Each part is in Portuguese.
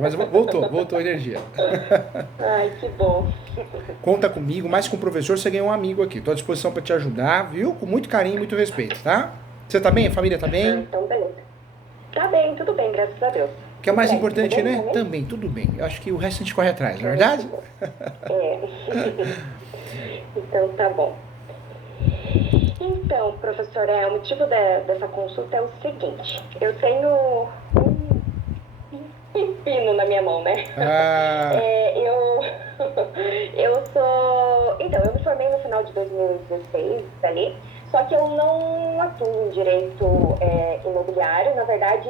Mas voltou a energia. Ai, que bom. Conta comigo, mais com o professor, você ganhou um amigo aqui. Tô à disposição para te ajudar, viu? Com muito carinho e muito respeito, tá? Você tá bem? A família tá Ah, bem? então beleza. Tá bem, tudo bem, graças a Deus. O que é E por mais aí, tudo importante, bem né? também? Também, tudo bem. Eu acho que o resto a gente corre atrás, não é Ai, que verdade? bom. É. Então tá bom. Então, professor, o motivo dessa consulta é o seguinte. Eu tenho um pepino na minha mão, né? Ah, Eu, eu sou. Então, eu me formei no final de 2016 ali, só que eu não atuo em direito imobiliário. Na verdade,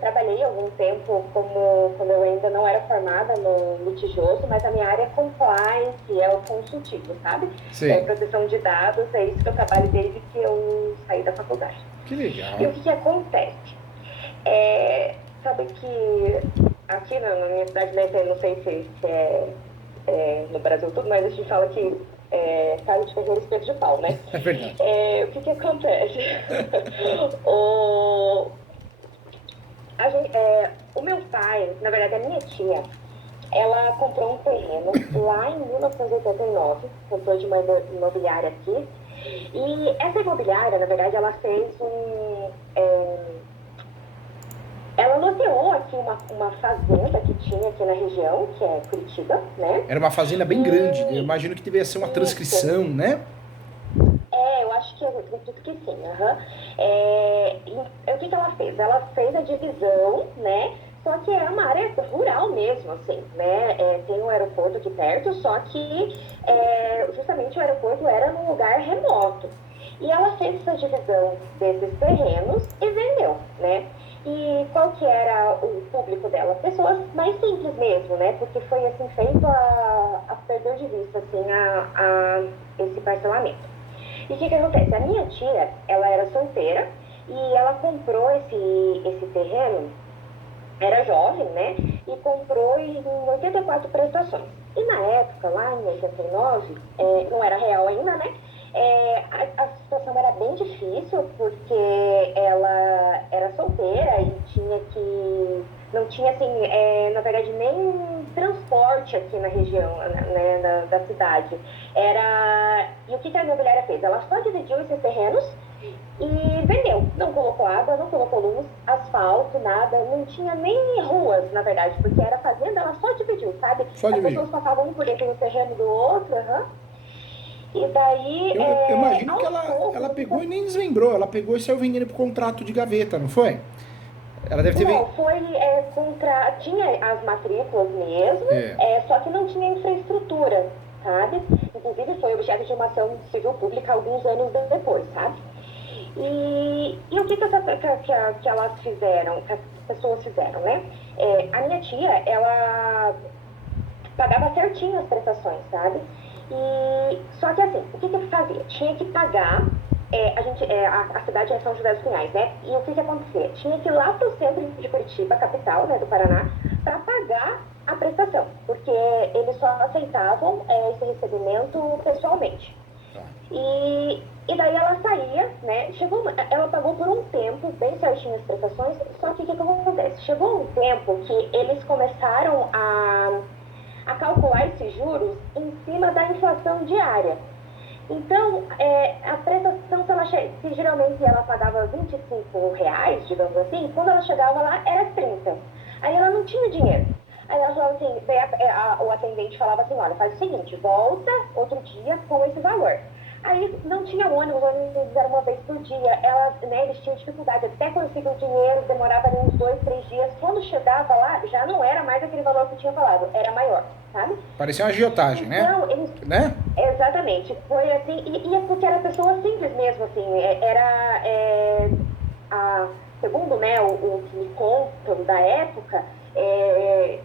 trabalhei algum tempo como quando eu ainda não era formada no litigioso, mas a minha área é compliance, é o consultivo, sabe? É sei. proteção de dados, é isso que eu trabalho desde que eu saí da faculdade. Que E o legal. que acontece? Sabe que aqui na minha cidade, né, não sei se no Brasil tudo, mas a gente fala que casa de ferreiro espeto de pau, né? É verdade. O que acontece? o, o meu pai, na verdade a minha tia, ela comprou um terreno lá em 1989, comprou de uma imobiliária aqui, e essa imobiliária, na verdade, ela fez ela loteou aqui uma fazenda que tinha aqui na região, que é Curitiba, né? Era uma fazenda bem grande. Eu E imagino que devia ser uma isso, transcrição, né? eu acho que eu acredito que sim, aham. E o que ela fez? Ela fez a divisão, né? Só que era uma área rural mesmo, assim, né? Tem um aeroporto aqui perto, só que justamente o aeroporto era num lugar remoto. E ela fez essa divisão desses terrenos e vendeu, né? E qual que era o público dela? Pessoas mais simples mesmo, né? Porque foi assim feito a perder de vista assim, esse parcelamento. E o que acontece? A minha tia, ela era solteira e ela comprou esse terreno, era jovem, né? E comprou em 84 prestações. E na época, lá em 89, não era real ainda, né? A situação era bem difícil porque ela era solteira e tinha que não tinha assim, na verdade, nem transporte aqui na região, né, da cidade. E o que a imobiliária fez? Ela só dividiu esses terrenos e vendeu. Não colocou água, não colocou luz, asfalto, nada, não tinha nem ruas, na verdade, porque era fazenda, ela só dividiu, sabe? Só As dividiu. pessoas passavam um por dentro do terreno do outro, e daí, Eu imagino que aos ela poucos, pegou e nem desmembrou. Ela pegou e saiu vendendo por contrato de gaveta, não foi? Ela deve ter não, vendido. foi tinha as matrículas mesmo, É. só que não tinha infraestrutura, sabe? Inclusive foi objeto de uma ação civil pública alguns anos depois, sabe? E o que elas fizeram, que as pessoas fizeram, né? A minha tia, ela pagava certinho as prestações, sabe? Só que assim, o que fazia? Tinha que pagar, a cidade é São José dos Pinhais, né? E o que acontecia? Tinha que ir lá pro centro de Curitiba, capital, né, do Paraná, para pagar a prestação, porque eles só aceitavam esse recebimento pessoalmente. Tá. E daí ela saía, né? Ela pagou por um tempo, bem certinho as prestações, só que o que acontece? Chegou um tempo que eles começaram a calcular esses juros em cima da inflação diária. Então, a prestação, se geralmente ela pagava R$ 25, digamos assim, quando ela chegava lá era 30. Aí ela não tinha dinheiro. Aí ela falava assim, o atendente falava assim, olha, faz o seguinte, volta outro dia com esse valor. Aí não tinha ônibus era uma vez por dia. Eles tinham dificuldade até conseguir o dinheiro, demorava ali uns 2, 3 dias. Quando chegava lá, já não era mais aquele valor que eu tinha falado, era maior, sabe? Parecia uma agiotagem, né? Então, eles. Né? Exatamente. Foi assim, e é porque era pessoa simples mesmo, assim. Segundo, né, o que me contam da época,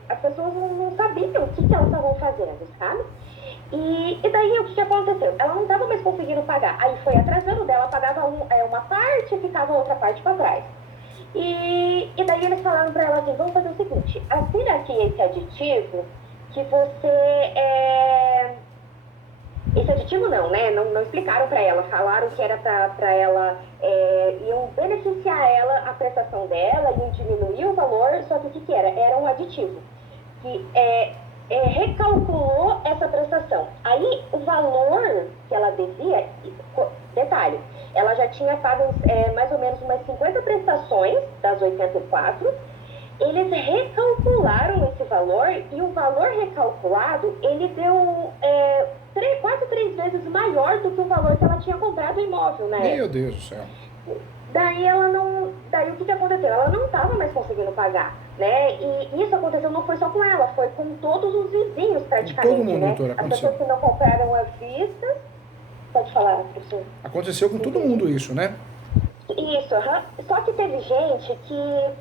as pessoas não sabiam o que elas estavam fazendo, sabe? E daí o que aconteceu? Ela não estava mais conseguindo pagar. Aí foi atrasando dela, pagava uma parte e ficava outra parte para trás. E daí eles falaram para ela assim, vamos fazer o seguinte, assina aqui esse aditivo que você Esse aditivo não, né? Não explicaram para ela, falaram que era para ela, iam beneficiar ela, a prestação dela, iam diminuir o valor, só que o que era? Era um aditivo que recalculou essa prestação. Aí o valor que ela devia, detalhe, ela já tinha pago mais ou menos umas 50 prestações das 84, eles recalcularam esse valor e o valor recalculado, ele deu quase 3 vezes maior do que o valor que ela tinha comprado o imóvel, né? Meu Deus do céu. Daí o que aconteceu? Ela não estava mais conseguindo pagar, né? E isso aconteceu não foi só com ela, foi com todos os vizinhos praticamente, todo mundo, né? doutora, As pessoas que não compraram à vista, pode falar, professor. Aconteceu com todo mundo isso, né? Isso, só que teve gente que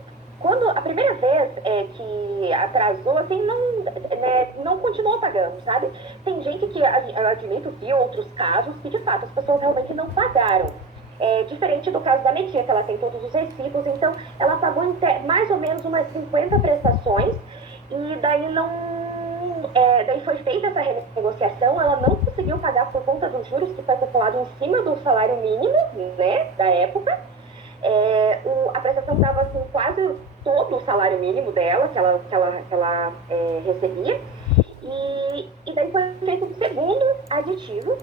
quando a primeira vez que atrasou, assim, não continuou pagando, sabe? Tem gente que, eu admito, viu outros casos que, de fato, as pessoas realmente não pagaram. Diferente do caso da minha tia, que ela tem todos os recibos, então ela pagou mais ou menos umas 50 prestações e daí daí foi feita essa renegociação, ela não conseguiu pagar por conta dos juros que foi calculado em cima do salário mínimo, né, da época. A prestação estava assim, quase todo o salário mínimo dela, que ela recebia, e daí foi feito um segundo aditivo,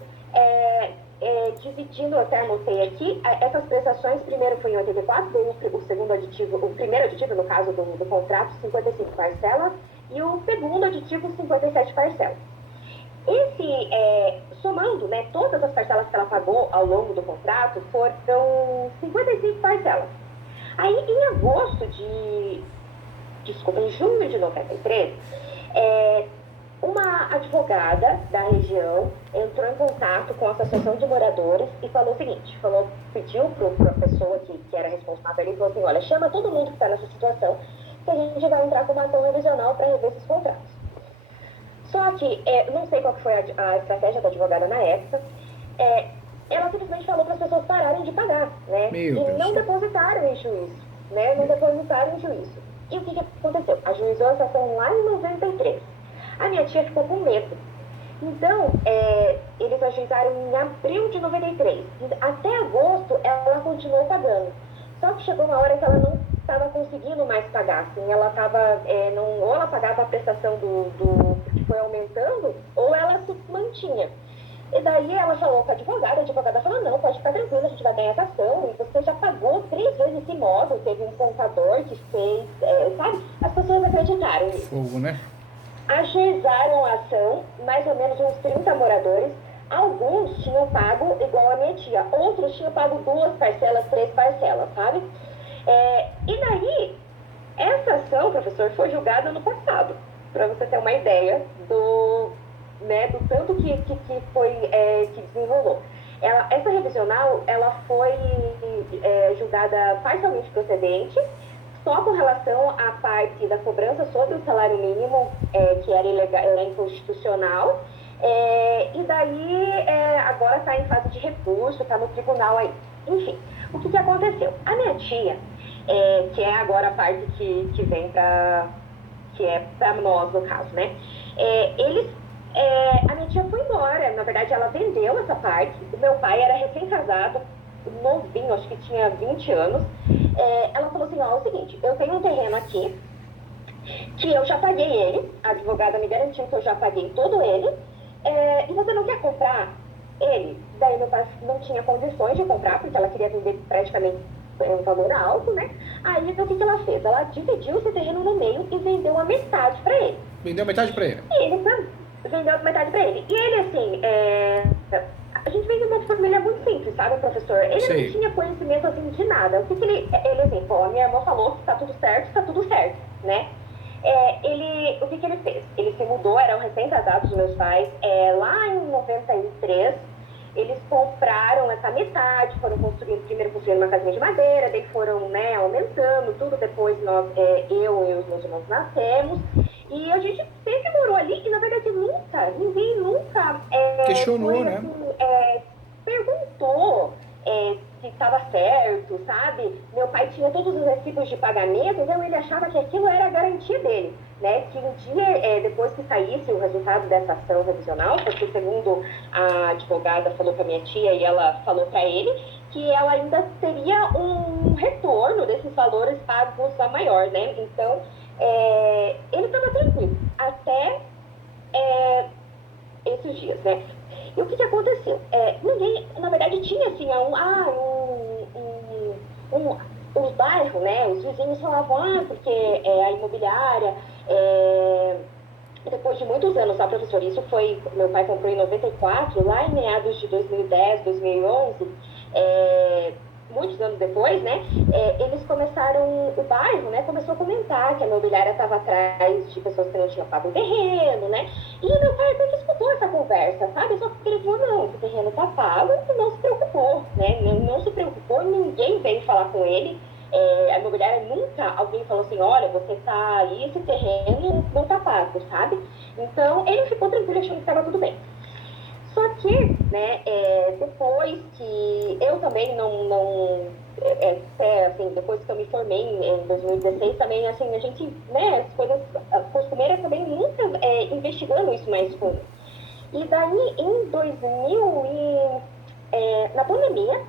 dividindo, eu até anotei aqui, essas prestações, primeiro foi em 84, daí o segundo aditivo, o primeiro aditivo, no caso do contrato, 55 parcelas, e o segundo aditivo, 57 parcelas. Somando, né, todas as parcelas que ela pagou ao longo do contrato, foram 55 parcelas. Aí, em junho de 93, uma advogada da região entrou em contato com a Associação de Moradores e falou o seguinte, pediu para a pessoa que era responsável ali, falou assim, olha, chama todo mundo que está nessa situação, que a gente vai entrar com uma ação revisional para rever esses contratos. Só que, não sei qual que foi a estratégia da advogada na época, ela simplesmente falou para as pessoas pararem de pagar, né? E não depositaram em juízo, né? Não depositaram em juízo. E o que aconteceu? Ajuizou essa ação lá em 93. A minha tia ficou com medo. Então, eles ajuizaram em abril de 93. Até agosto, ela continuou pagando. Só que chegou uma hora que ela não estava conseguindo mais pagar. Assim, ela estava, ou ela pagava a prestação que foi aumentando, ou ela se mantinha. E daí ela falou com a advogada falou, não, pode ficar tranquila, a gente vai ganhar essa ação, e você já pagou 3 vezes esse imóvel, teve um contador que fez, sabe? As pessoas acreditaram nisso. Fogo, né? Ajuizaram a ação, mais ou menos uns 30 moradores. Alguns tinham pago igual a minha tia, outros tinham pago 2 parcelas, 3 parcelas, sabe? E daí, essa ação, professor, foi julgada no passado, para você ter uma ideia do tanto que desenrolou. Essa revisional, ela foi julgada parcialmente procedente, só com relação à parte da cobrança sobre o salário mínimo, que era ilegal, era inconstitucional, e daí agora está em fase de recurso, está no tribunal aí. Enfim, o que aconteceu? A minha tia, que é agora a parte que vem que é para nós, no caso, né? A minha tia foi embora, na verdade ela vendeu essa parte, o meu pai era recém-casado, novinho, acho que tinha 20 anos, ela falou assim, ó, é o seguinte, eu tenho um terreno aqui, que eu já paguei ele, a advogada me garantiu que eu já paguei todo ele, e você não quer comprar ele? Daí meu pai não tinha condições de comprar, porque ela queria vender praticamente um valor alto, né? Aí o que ela fez? Ela dividiu esse terreno no meio e vendeu a metade para ele. Vendeu metade para ele? E ele vendeu a metade para ele. E ele, assim, a gente vem de uma família muito simples, sabe, professor? Ele não tinha conhecimento, assim, de nada. O que ele assim, pô, a minha irmã falou que tá tudo certo, né? O que ele fez? Ele se mudou, eram recém-casados, os meus pais, lá em 93, eles compraram essa metade, primeiro construindo uma casinha de madeira, daí foram, né, aumentando tudo, depois eu e os meus irmãos nascemos, e a gente sempre morou ali, e na verdade ninguém nunca questionou, né? Assim, perguntou se estava certo, sabe? Meu pai tinha todos os recibos de pagamento, então ele achava que aquilo era a garantia dele. né, que um dia, depois que saísse o resultado dessa ação revisional, porque segundo a advogada falou para minha tia e ela falou para ele, que ela ainda teria um retorno desses valores pagos a maior, né? Então, ele estava tranquilo até esses dias, né? E o que aconteceu? Ninguém, na verdade, tinha assim, os bairros, né? Os vizinhos falavam, porque a imobiliária, depois de muitos anos, tá, professor? Isso foi, meu pai comprou em 94, lá em meados de 2010, 2011, muitos anos depois, né, eles começaram, o bairro, né, começou a comentar que a imobiliária estava atrás de pessoas que não tinham pago o terreno, né, e meu pai até escutou essa conversa, sabe, só que ele falou, não, esse terreno está pago, e não se preocupou, né, não se preocupou, ninguém veio falar com ele, a imobiliária nunca, alguém falou assim, olha, você está aí, esse terreno não está pago, sabe, então ele ficou tranquilo, achando que estava tudo bem. Só que, né, depois que eu também assim, depois que eu me formei em 2016, também, assim, a gente, né, as coisas costumeiras também nunca investigando isso mais fundo. E daí, em 2000 na pandemia,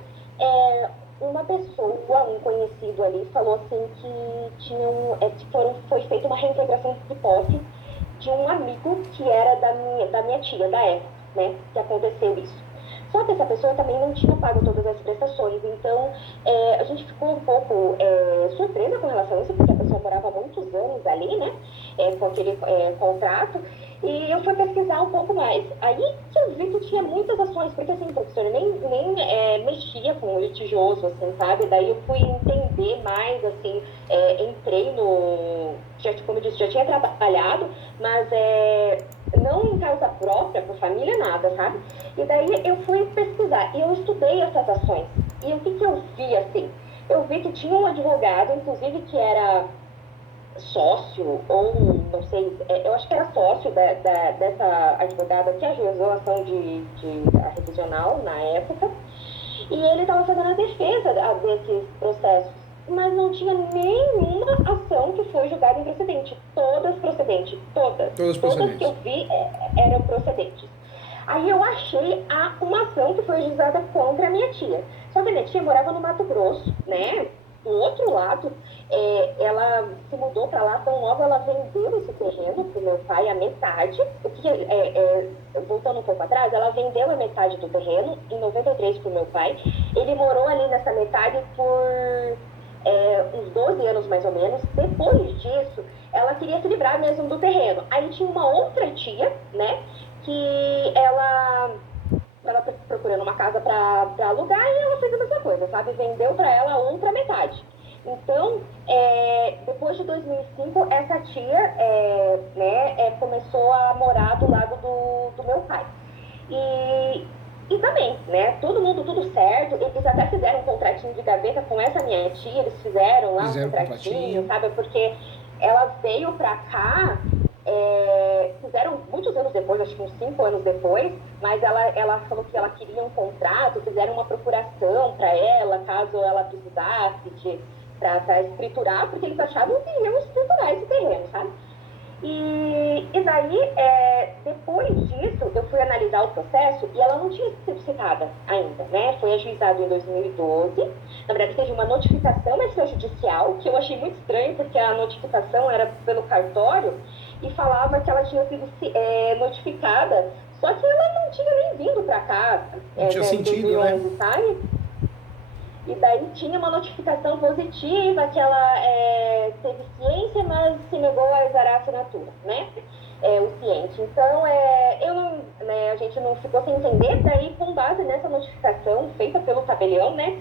uma pessoa, um conhecido ali, falou assim que foi feita uma reintegração de posse de um amigo que era da minha tia, da época, né, que aconteceu isso. Só que essa pessoa também não tinha pago todas as prestações, então a gente ficou um pouco surpresa com relação a isso, porque a pessoa morava muitos anos ali, né, com aquele contrato, e eu fui pesquisar um pouco mais. Aí que eu vi que tinha muitas ações, porque assim, professora, nem mexia com o litigioso, assim, sabe? Daí eu fui entender mais, assim, entrei como eu disse, já tinha trabalhado, mas não em causa própria, por família, nada, sabe? E daí eu fui pesquisar e eu estudei essas ações. E o que eu vi, assim? Eu vi que tinha um advogado, inclusive, que era sócio, ou não sei, eu acho que era sócio dessa advogada que ajuizou a ação a revisional na época, e ele estava fazendo a defesa desses processos, mas não tinha nenhuma ação que foi julgada improcedente. Todas procedentes, todas. Todas que eu vi eram procedentes. Aí eu achei uma ação que foi ajuizada contra a minha tia. Só que a minha tia morava no Mato Grosso, né? Do outro lado, ela se mudou para lá, tão logo ela vendeu esse terreno para o meu pai, a metade. Voltando um pouco atrás, ela vendeu a metade do terreno em 93 para o meu pai. Ele morou ali nessa metade por uns 12 anos mais ou menos. Depois disso, ela queria se livrar mesmo do terreno. Aí tinha uma outra tia, né, que ela estava procurando uma casa para alugar e ela fez a mesma coisa, sabe? Vendeu para ela a outra metade. Então, depois de 2005, essa tia começou a morar do lado do meu pai. E também, né? Todo mundo, tudo certo. Eles até fizeram um contratinho de gaveta com essa minha tia, eles fizeram lá um contratinho, sabe? Porque ela veio pra cá, fizeram muitos anos depois, acho que uns 5 anos depois, mas ela falou que ela queria um contrato, fizeram uma procuração para ela, caso ela precisasse para escriturar, porque eles achavam que iam escriturar esse terreno, sabe? E daí, depois disso, eu fui analisar o processo e ela não tinha sido citada ainda, né? Foi ajuizado em 2012. Na verdade, teve uma notificação extrajudicial, que eu achei muito estranho, porque a notificação era pelo cartório e falava que ela tinha sido notificada, só que ela não tinha nem vindo para cá. Não tinha sentido, 2011, né? Sabe? E daí tinha uma notificação positiva que ela teve ciência, mas se negou a exarar a assinatura, né? O ciente. Então, a gente não ficou sem entender. Daí, com base nessa notificação feita pelo tabelião, né?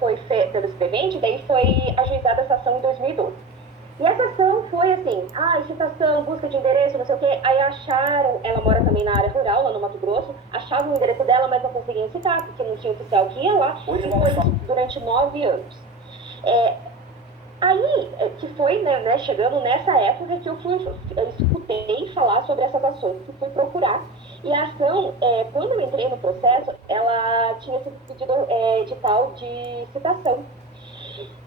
Foi pelo escrevente, daí foi ajuizada essa ação em 2012. E essa ação foi assim, licitação, busca de endereço, não sei o quê. Aí acharam, ela mora também na área rural, lá no Mato Grosso, achavam o endereço dela, mas não conseguiam citar, porque não tinha oficial que ia lá. E foi isso durante 9 anos. Aí, que foi, né, chegando nessa época que eu escutei falar sobre essas ações, que fui procurar. E a ação, quando eu entrei no processo, ela tinha sido pedido edital de citação.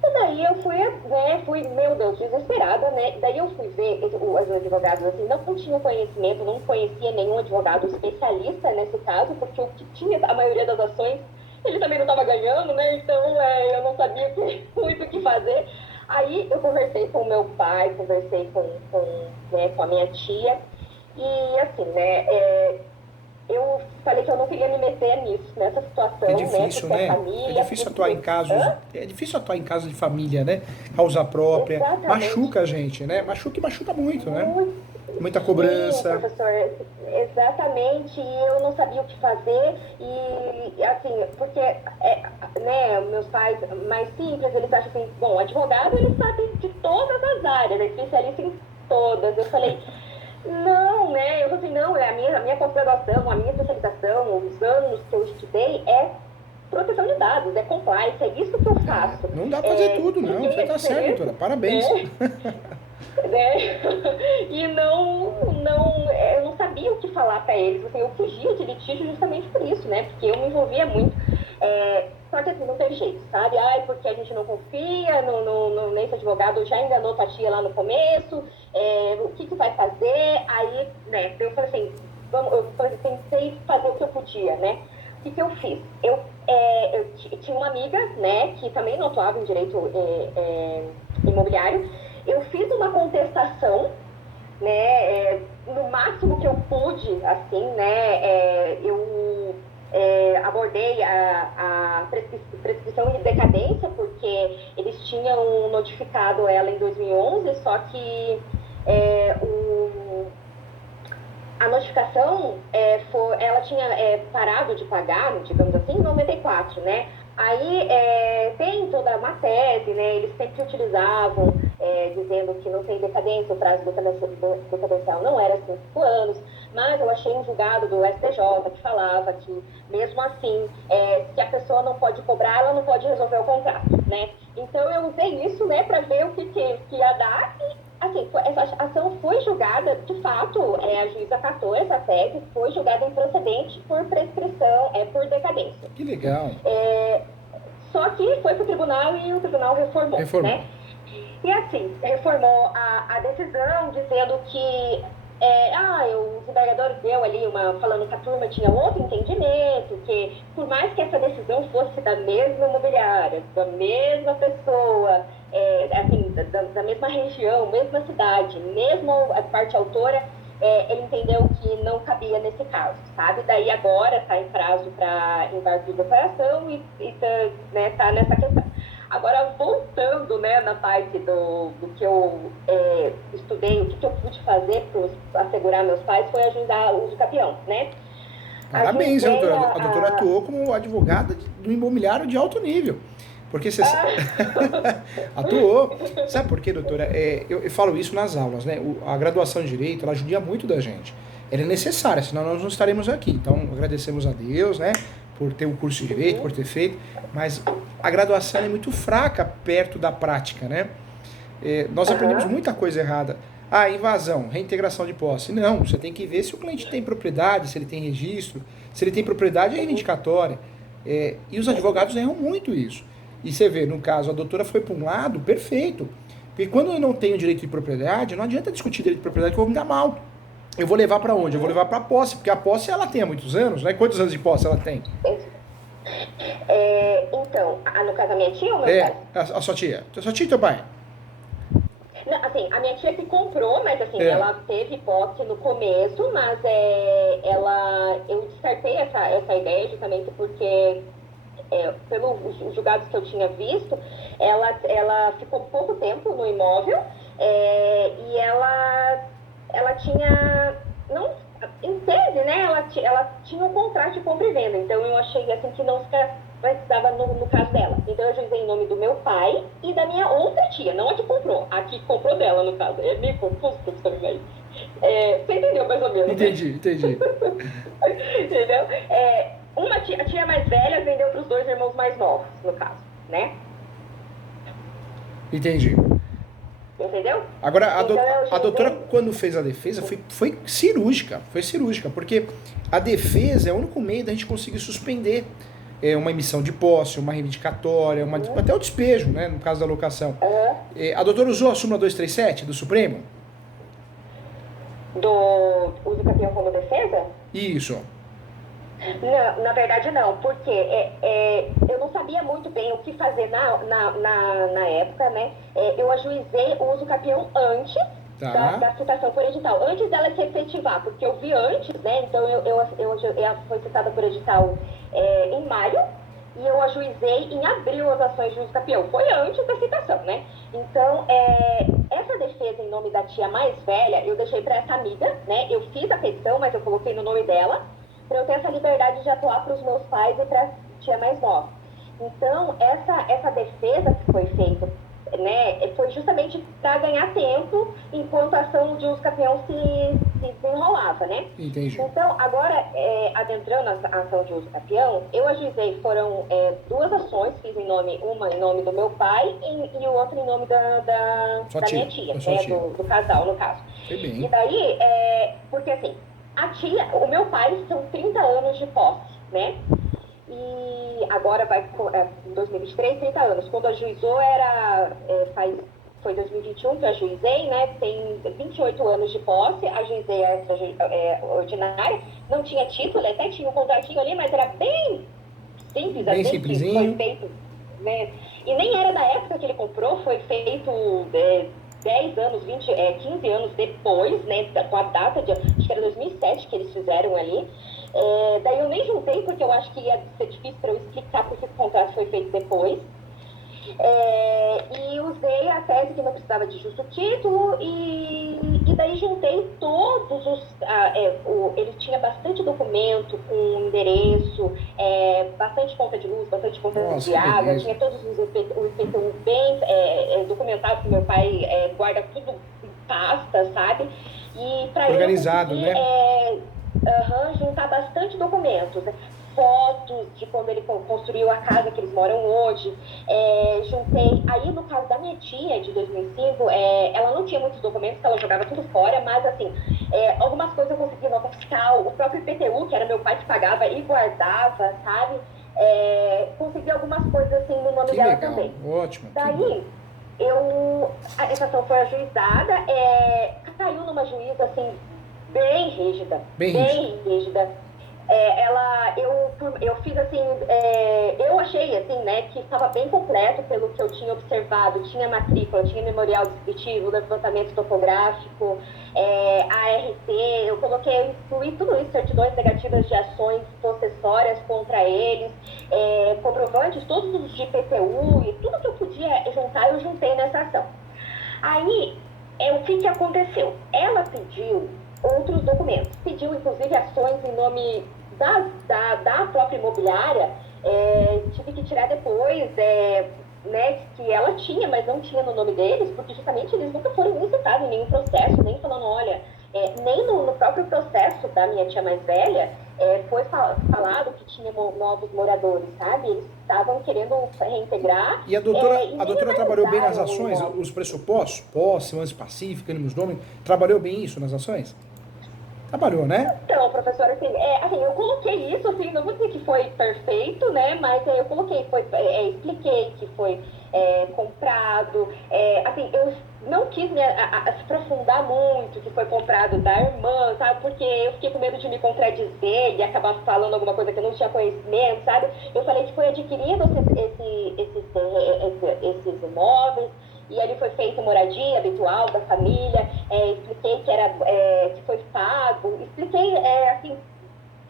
E daí eu fui, né, meu Deus, desesperada, né? Daí eu fui ver os advogados, assim, não tinham conhecimento, não conhecia nenhum advogado especialista nesse caso, porque o que tinha, a maioria das ações, ele também não estava ganhando, né? Então eu não sabia muito o que fazer. Aí eu conversei com o meu pai, conversei com a minha tia, e assim, né, eu falei que eu não queria me meter nisso, nessa É situação, né, difícil, porque a né? É família, difícil atuar em porque... casos. Hã? É difícil atuar em casos de família, né? Causa própria. Exatamente. Machuca a gente, né? Machuca e machuca muito, né? Muito. Muita Sim, cobrança. professor, exatamente. E eu não sabia o que fazer. E, assim, porque, né, meus pais mais simples, eles acham assim, bom, advogado, ele sabe de todas as áreas, é especialista em todas. Eu falei, não, né? Eu falei assim, não, é a minha pós-graduação, a minha especialização, os anos que eu estudei proteção de dados, é compliance, é isso que eu É, faço. não dá pra fazer tudo, não. Ninguém Você é tá certo, diferente, doutora. Parabéns. né? Né? E eu não sabia o que falar para eles. Assim, eu fugia de litígio justamente por isso, né? Porque eu me envolvia muito. Só que assim, não teve jeito, sabe? Ai, porque a gente não confia nesse advogado, já enganou tua tia lá no começo, o que vai fazer? Aí, né, eu falei assim, tentei fazer o que eu podia, né? O que eu fiz? Eu tinha uma amiga, né, que também não atuava em direito imobiliário. Eu fiz uma contestação, né, no máximo que eu pude, assim, né, abordei a prescrição de decadência, porque eles tinham notificado ela em 2011, só que a notificação, ela tinha parado de pagar, digamos assim, em 94, né? Aí tem toda uma tese, né? Eles sempre utilizavam, dizendo que não tem decadência, o prazo decadencial não era 5 anos, mas eu achei um julgado do STJ que falava que, mesmo assim, se a pessoa não pode cobrar, ela não pode resolver o contrato, né? Então eu usei isso, né, para ver o que ia dar e assim, essa ação foi julgada, de fato, a juíza catou essa tese, foi julgada improcedente por prescrição, por decadência. Que legal. Só que foi para o tribunal e o tribunal reformou, Reformou. né? E assim, reformou a decisão dizendo que o desembargador deu ali falando que a turma tinha outro entendimento, que por mais que essa decisão fosse da mesma imobiliária, da mesma pessoa, assim, da mesma região, mesma cidade, mesmo a parte autora, ele entendeu que não cabia nesse caso, sabe? Daí agora está em prazo para embargo de declaração e tá nessa questão. Agora, voltando, né, na parte do que eu estudei, o que eu pude fazer para assegurar meus pais foi ajuizar o uso capião, né? Parabéns, hein, doutora? A doutora atuou como advogada do imobiliário de alto nível. Porque você atuou. Sabe por quê, doutora? Eu falo isso nas aulas, né? A graduação em Direito, ela ajuda muito da gente. Ela é necessária, senão nós não estaremos aqui. Então, agradecemos a Deus, né? Por ter o curso de Direito, por ter feito. Mas a graduação é muito fraca perto da prática, né? Nós aprendemos muita coisa errada. Invasão, reintegração de posse. Não, você tem que ver se o cliente tem propriedade, se ele tem registro. Se ele tem propriedade, é reivindicatória. E os advogados erram muito isso. E você vê, no caso, a doutora foi para um lado, perfeito. Porque quando eu não tenho direito de propriedade, não adianta discutir direito de propriedade que eu vou me dar mal. Eu vou levar para onde? Eu vou levar para a posse, porque a posse ela tem há muitos anos, né? Quantos anos de posse ela tem? Então, no caso, a minha tia ou meu pai? A sua tia. A sua tia e teu pai? Não, assim, a minha tia que comprou, mas assim, ela teve posse no começo, mas eu descartei essa ideia justamente porque, pelos julgados que eu tinha visto, ela ficou pouco tempo no imóvel e ela tinha, não, em tese, né, ela tinha um contrato de compra e venda, então eu achei assim que não precisava no caso dela. Então eu juizei em nome do meu pai e da minha outra tia, não a que comprou, a que comprou dela, no caso. É meio confuso, professor Ivaí. Você entendeu mais ou menos? Entendi. Entendeu? A tia mais velha vendeu para os 2 irmãos mais novos, no caso, né? Entendi. Entendeu? Agora, a doutora, quando fez a defesa, foi cirúrgica, porque a defesa é o único meio da gente conseguir suspender uma emissão de posse, uma reivindicatória, até o despejo, né, no caso da locação. A doutora usou a súmula 237 do Supremo? Do uso campeão como defesa? Isso. Não, na verdade não, porque eu não sabia muito bem o que fazer na época, né? Eu ajuizei o uso campeão antes da citação por edital, antes dela se efetivar, porque eu vi antes, né? Então ela foi citada por edital em maio e eu ajuizei em abril as ações de uso campeão. Foi antes da citação, né? Então, essa defesa em nome da tia mais velha, eu deixei para essa amiga, né? Eu fiz a petição, mas eu coloquei no nome dela, para eu ter essa liberdade de atuar para os meus pais e para a tia mais nova. Então, essa defesa que foi feita, né, foi justamente para ganhar tempo enquanto a ação de uso campeão se desenrolava, né? Entendi. Então, agora, adentrando a ação de uso campeão, eu ajuizei, foram 2 ações, fiz uma em nome do meu pai e outra em nome da minha tia, né, do casal, no caso. E daí, porque assim, o meu pai são 30 anos de posse, né? E agora em 2023, 30 anos. Quando ajuizou foi 2021 que eu ajuizei, né? Tem 28 anos de posse, ajuizei a extraordinária, não tinha título, até tinha um contratinho ali, mas era bem simples, bem assim, simplesinho. Foi feito, né? E nem era da época que ele comprou, foi feito 10 anos, 15 anos depois, né, com a data de, acho que era 2007 que eles fizeram ali. Daí eu nem juntei, porque eu acho que ia ser difícil para eu explicar porque o contrato foi feito depois. E usei a tese que não precisava de justo título e daí juntei todos ele tinha bastante documento com endereço, bastante conta de luz, bastante conta de água, tinha todos o IPTU bem documentado, que meu pai guarda tudo em pasta, sabe? E para organizado, né? Juntar bastante documentos, fotos de quando ele construiu a casa que eles moram hoje. Juntei, aí no caso da minha tia, de 2005, ela não tinha muitos documentos, ela jogava tudo fora, mas assim, algumas coisas eu consegui nota fiscal, o próprio IPTU, que era meu pai que pagava e guardava, sabe? Consegui algumas coisas assim no nome dela legal. também. Ótimo. Daí, essa ação foi ajuizada, caiu numa juíza assim, bem rígida. Bem rígida. Eu fiz assim, eu achei assim, né, que estava bem completo pelo que eu tinha observado. Tinha matrícula, tinha memorial descritivo, levantamento topográfico, ART, eu incluí tudo isso, certidões negativas de ações possessórias contra eles, comprovantes, todos os de IPTU e tudo que eu podia juntar, eu juntei nessa ação. Aí, o que aconteceu? Ela pediu outros documentos. Pediu, inclusive, ações em nome da própria imobiliária. Tive que tirar depois, né, que ela tinha, mas não tinha no nome deles, porque justamente eles nunca foram incitados em nenhum processo, nem falando, olha, nem no próprio processo da minha tia mais velha, foi falado que tinha novos moradores, sabe? Eles estavam querendo reintegrar. E a doutora trabalhou bem nas ações, os pressupostos, posse, lance pacífico, ânimos nome, trabalhou bem isso nas ações? Trabalhou, né? Então, professora, assim, eu coloquei isso, assim, não vou dizer que foi perfeito, né, mas eu coloquei, expliquei que foi comprado, assim, eu não quis me aprofundar muito que foi comprado da irmã, sabe, porque eu fiquei com medo de me contradizer e acabar falando alguma coisa que eu não tinha conhecimento, sabe, eu falei que foi adquirido esses imóveis, e ali foi feita moradia habitual da família, expliquei que foi pago, expliquei, assim,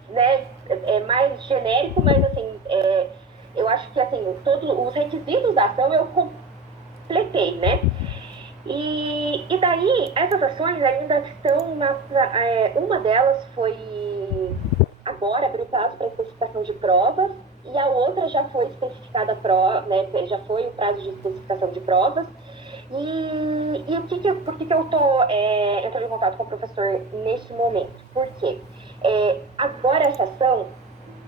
né, mais genérico, mas assim, eu acho que assim, todos os requisitos da ação eu completei, né? E daí, essas ações ainda estão uma delas foi agora, abriu prazo para especificação de provas, e a outra já foi especificada, né, já foi o prazo de especificação de provas. E por que eu estou entrando em contato com o professor neste momento? Por quê? Agora essa ação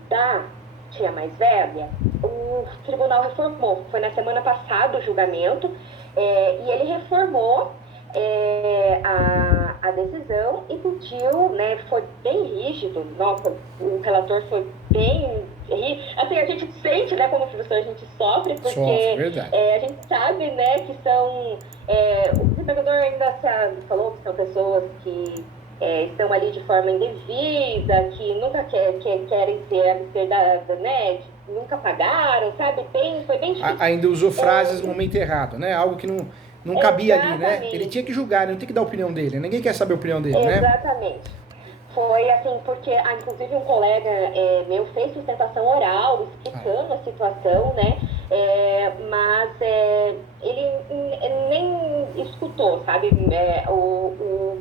da tia mais velha, o tribunal reformou. Foi na semana passada o julgamento, e ele reformou a decisão e pediu, né, foi bem rígido, nossa, o relator foi bem assim, a gente sente, né, como professor, a gente sofre, porque Sofre, a gente sabe, né, que são, o desembargador ainda falou que são pessoas que estão ali de forma indevida, que nunca querem ser amnistiadas, né, nunca pagaram, sabe, foi bem difícil. Ainda usou frases no momento errado, né, algo que não cabia ali, né, ele tinha que julgar, ele não tem que dar a opinião dele, ninguém quer saber a opinião dele, né. Exatamente. Foi assim, porque inclusive um colega meu fez sustentação oral explicando a situação, né? Mas ele nem escutou, sabe, o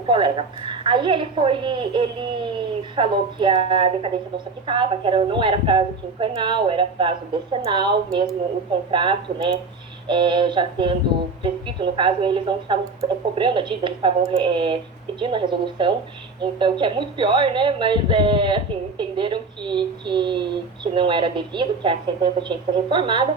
colega. Aí ele falou que a decadência não se aplicava, que não era prazo quinquenal, era prazo decenal, mesmo o contrato, né? Já tendo prescrito, no caso, eles não estavam cobrando a dívida, eles estavam pedindo a resolução, então, que é muito pior, né? Mas, assim, entenderam que não era devido, que a sentença tinha que ser reformada.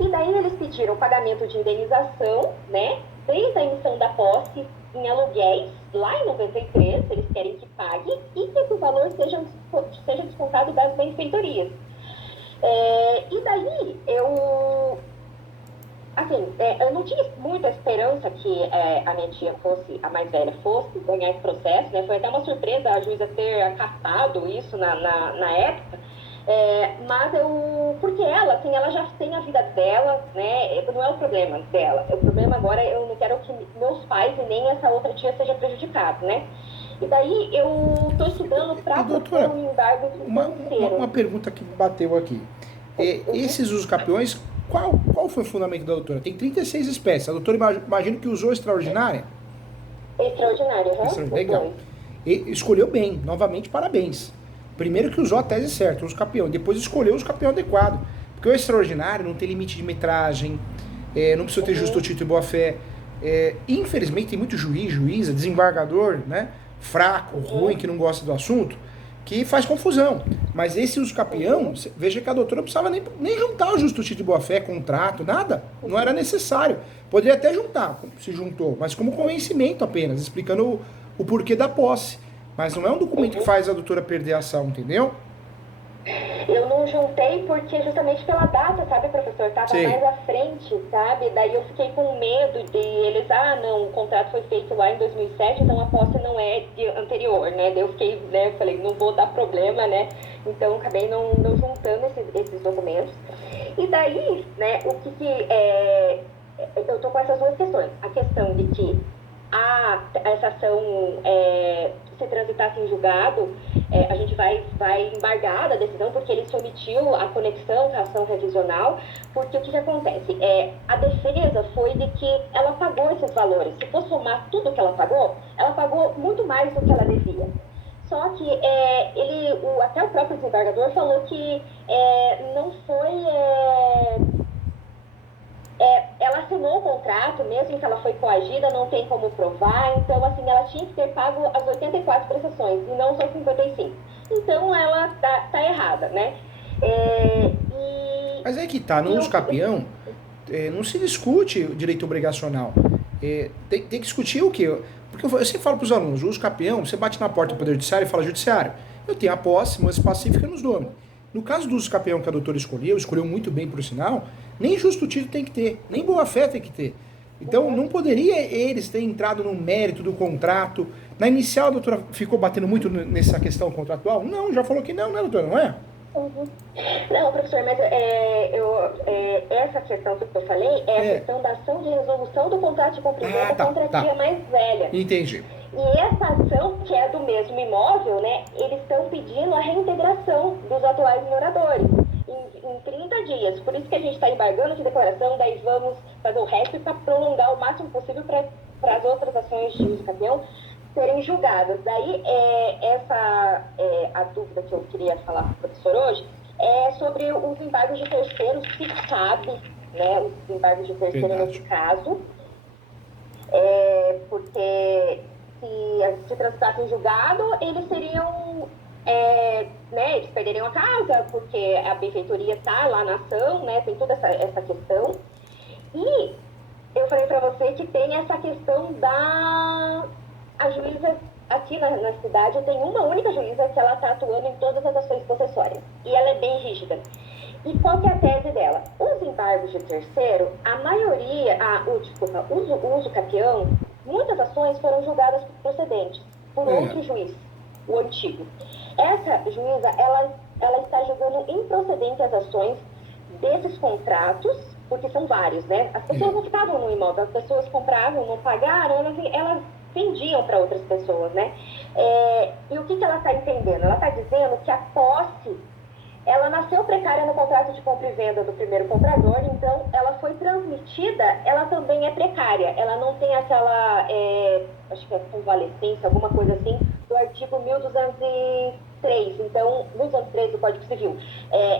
E daí eles pediram o pagamento de indenização, né? Desde a emissão da posse em aluguéis, lá em 93, eles querem que pague, e que o valor seja descontado das benfeitorias. E daí, eu não tinha muita esperança que a minha tia a mais velha, fosse ganhar esse processo, né? Foi até uma surpresa a juíza ter acatado isso na época, mas porque ela já tem a vida dela, né? Não é o problema dela, o problema agora, eu não quero que meus pais e nem essa outra tia seja prejudicado, né? E daí eu estou estudando para propor um embargo financeiro. Uma pergunta que bateu aqui. Esses usos capiões, qual foi o fundamento da doutora? Tem 36 espécies. A doutora imagino que usou extraordinária? Extraordinária, legal. E escolheu bem, novamente, parabéns. Primeiro que usou a tese certa, o uso capião. Depois escolheu o uso capião adequado. Porque o extraordinário não tem limite de metragem, não precisa ter justo título e boa fé. Infelizmente tem muito juíza, desembargador, né? Fraco, ruim, que não gosta do assunto, que faz confusão. Mas esse uso capião, veja que a doutora não precisava nem juntar o justo título de boa-fé, contrato, nada. Não era necessário. Poderia até juntar, se juntou, mas como convencimento apenas, explicando o porquê da posse. Mas não é um documento que faz a doutora perder a ação, entendeu? Eu não juntei porque justamente pela data, sabe, professor? Estava mais à frente, sabe? Daí eu fiquei com medo de eles, não, o contrato foi feito lá em 2007, então a posse não é anterior, né? Daí eu fiquei, né, eu falei, não vou dar problema, né? Então eu acabei não juntando esses documentos. E daí, né, eu tô com essas duas questões. A questão de que essa ação se transitasse em julgado, a gente vai embargar da decisão porque ele se omitiu a conexão com a ação revisional, porque o que acontece? A defesa foi de que ela pagou esses valores. Se for somar tudo que ela pagou muito mais do que ela devia. Só que até o próprio desembargador falou que não foi... ela assinou o contrato, mesmo que ela foi coagida, não tem como provar, então, assim, ela tinha que ter pago as 84 prestações e não só 55. Então, ela tá errada, né? Mas é que tá, no uso capião, não se discute o direito obrigacional. Tem que discutir o quê? Porque eu sempre falo para os alunos, o uso capião, você bate na porta do Poder Judiciário e fala, judiciário, eu tenho a posse, mas pacífica nos domina. No caso do uso capião que a doutora escolheu muito bem por sinal, nem justo título tem que ter, nem boa fé tem que ter. Então não poderia eles terem entrado no mérito do contrato. Na inicial a doutora ficou batendo muito nessa questão contratual? Não, já falou que não, né, doutora, não é? Não, professor, mas essa questão que eu falei é a questão da ação de resolução do contrato de cumprimento contra a tia mais velha. Entendi. E essa ação, que é do mesmo imóvel, né, eles estão pedindo a reintegração dos atuais moradores em 30 dias. Por isso que a gente está embargando de declaração, daí vamos fazer o resto para prolongar o máximo possível para as outras ações de uso capião serem julgadas. Daí, a dúvida que eu queria falar para o professor hoje é sobre os embargos de terceiros, se sabe, né, os embargos de terceiro nesse caso, porque se transitassem em julgado, eles seriam, né, eles perderiam a casa, porque a benfeitoria está lá na ação, né, tem toda essa questão. E eu falei para você que tem essa questão a aqui na cidade tem uma única juíza que ela está atuando em todas as ações possessórias. E ela é bem rígida. E qual que é a tese dela? Os embargos de terceiro, a maioria, o uso capião, muitas ações foram julgadas procedentes por outro juiz, o antigo. Essa juíza, ela está julgando improcedente as ações desses contratos, porque são vários, né? As pessoas não ficavam no imóvel, as pessoas compravam, não pagaram, elas vendiam para outras pessoas, né? E o que ela está entendendo? Ela está dizendo que a posse, ela nasceu precária no contrato de compra e venda do primeiro comprador, então ela foi transmitida, ela também é precária, ela não tem aquela, acho que é convalescência, alguma coisa assim, do artigo 1203, então, 1203 do Código Civil.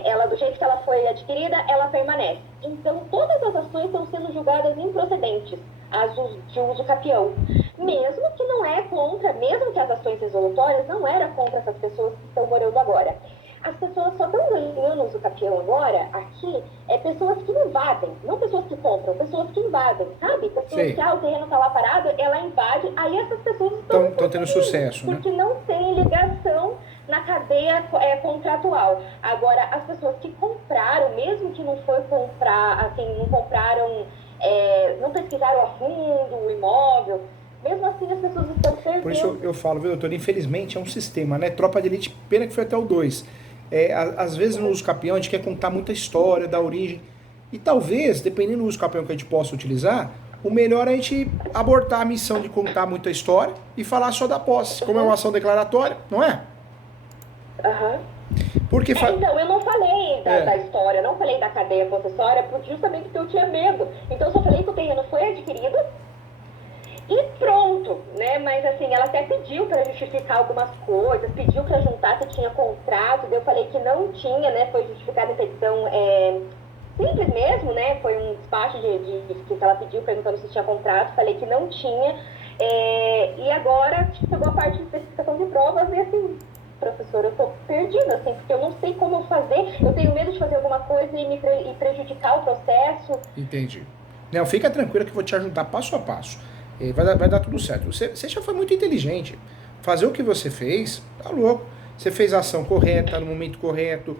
Ela, do jeito que ela foi adquirida, ela permanece. Então, todas as ações estão sendo julgadas improcedentes, as de uso capião. Mesmo que não é contra, mesmo que as ações resolutórias não era contra essas pessoas que estão morando agora. As pessoas só estão ganhando uso capião agora, aqui, pessoas que invadem, não pessoas que compram, pessoas que invadem, sabe? Pessoas que, o terreno está lá parado, ela invade, aí essas pessoas estão tendo sucesso, porque não tem ligação na cadeia contratual. Agora, as pessoas que compraram, mesmo que não foi comprar, assim, não compraram, não pesquisaram a fundo o imóvel, mesmo assim as pessoas estão perdendo. Por isso eu falo, viu, doutor, infelizmente é um sistema, né? Tropa de Elite, pena que foi até o 2. Às vezes no uso capião a gente quer contar muita história da origem. E talvez, dependendo do uso capião que a gente possa utilizar, o melhor é a gente abortar a missão de contar muita história e falar só da posse, como é uma ação declaratória, não é? Porque então, eu não falei da história, não falei da cadeia possessória, justamente porque eu tinha medo. Então, eu só falei que o terreno foi adquirido e pronto, né? Mas assim, ela até pediu para justificar algumas coisas, pediu para juntar se tinha contrato, daí eu falei que não tinha, né? Foi justificada a petição simples mesmo, né? Foi um despacho que ela pediu perguntando se tinha contrato, falei que não tinha. E agora chegou a parte de especificação de provas e assim, professora, eu tô perdida, assim, porque eu não sei como fazer, eu tenho medo de fazer alguma coisa e prejudicar o processo. Entendi. Não, fica tranquila que eu vou te ajudar passo a passo. Vai dar tudo certo. Você já foi muito inteligente. Fazer o que você fez, tá louco. Você fez a ação correta, no momento correto.